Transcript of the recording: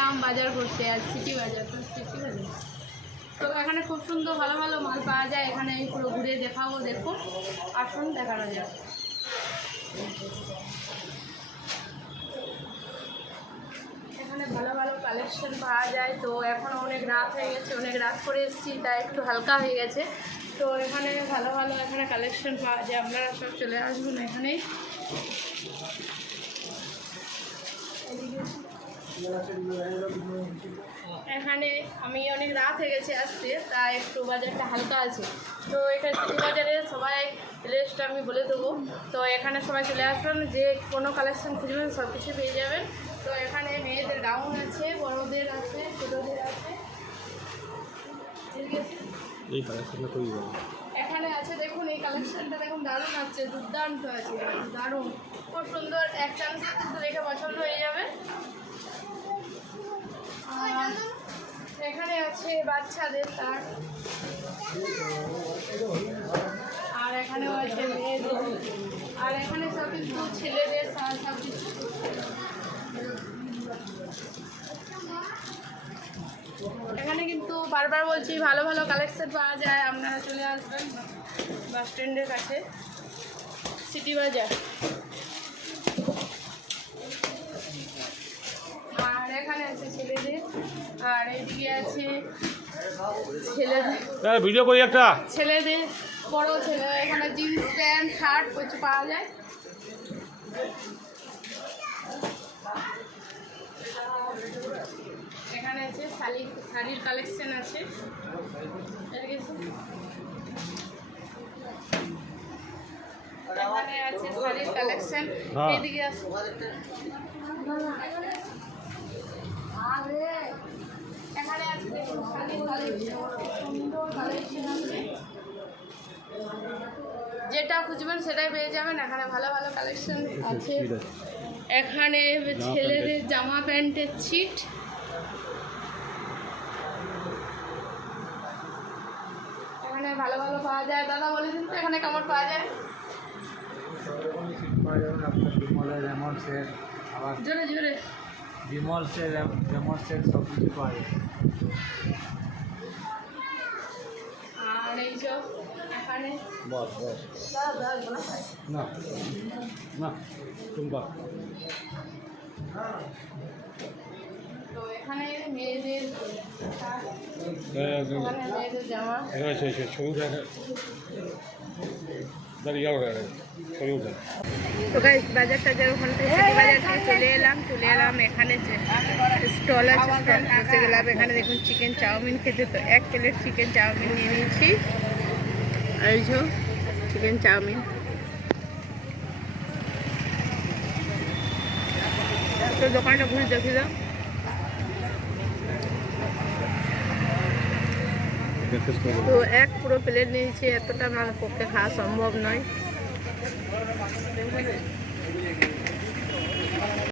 এলাম বাজার করতে, আর সিটি বাজার। তো সিটি বাজার তো এখানে খুব সুন্দর ভালো ভালো মাল পাওয়া যায়। এখানে আমি পুরো ঘুরে দেখাবো, দেখুন, আসুন দেখানো যায়। এখানে ভালো ভালো কালেকশন পাওয়া যায়। তো এখন অনেক রাত হয়ে গেছে, অনেক রাত করে এসেছি, তাই একটু হালকা হয়ে গেছে। তো এখানে ভালো ভালো এখানে কালেকশন পাওয়া যায়, আপনারা সব চলে আসবেন এখানেই। এখানে আমি অনেক রাত হয়ে গেছে আসতে, তাই একটু বাজারটা হালকা আছে। তো এটা সিটি বাজারে সবাই প্লেসটা আমি বলে দেবো। তো এখানে সবাই চলে আসবেন, যে কোনো কালেকশন খুঁজবেন সব কিছু পেয়ে যাবেন। তো এখানে মেয়েদের গাউন আছে, বড়োদের আছে, ছোটোদের আছে। এই কালেকশনটা খুবই ভালো। এখানে আছে দেখুন, এই কালেকশনটা দেখুন, দারুণ আছে, দুর্দান্ত আছে, দারুণ, খুব সুন্দর। এক চান্সে কিন্তু দেখে পছন্দ হয়ে যাবে। এখানে আছে বাচ্চাদের শার্ট, আর এখানেও আছে মেয়েদের, আর এখানে সব কিন্তু ছেলেদের শার্ট সব কিছু। এখানে কিন্তু বারবার বলছি ভালো ভালো কালেকশন পাওয়া যায়, আপনারা চলে আসবেন বাস স্ট্যান্ডের কাছে, সিটি বাজার। আর এখানে আছে ছেলেদের, আর এদিকে আছে ছেলেদের, ভিডিও করি একটা। ছেলেদের বড় ছেলে, এখানে জিন্স প্যান্ট শার্ট কিছু পাওয়া যায়। এখানে আছে শাড়ির কালেকশন আছে। এখানে আছে শাড়ির কালেকশন, এদিকে আছে। এখানে আছে দেখুন শাড়ির কালেকশন, সুন্দর কালেকশন আছে, যেটা খুঁজবেন সেটাই পেয়ে যাবেন। এখানে ভালো ভালো কালেকশন আছে। এখানে ছেলেদের জামা প্যান্টের ছিট, এখানে ভালো ভালো পাওয়া যায়। দাদা বলে দিন তো এখানে কেমন পাওয়া যায়? বিমলের রেমন্ডসের, আবার জোরে জোরে। রেমন্ডসের সব কিছু পাওয়া যায়। আর এই যে এখানে না না টুম্পা। তো এখানে মেয়েদের মেয়েদের জামা। তো গাইস বাজার টাজার ওখান থেকে সিটি বাজার থেকে চলে এলাম এখানে যে স্টল আছে, স্টল বসে গেলাম। এখানে দেখুন চিকেন চাউমিন খেতে, তো 1 প্লেট চিকেন চাউমিন নিয়ে নিয়েছি। আর এই যে চিকেন চাউমিন, তো দোকানটা ঘুরে দেখে দাও। তো 1 পুরো প্লেট নিয়েছি, এতটা আমার পক্ষে খাওয়া সম্ভব নয়।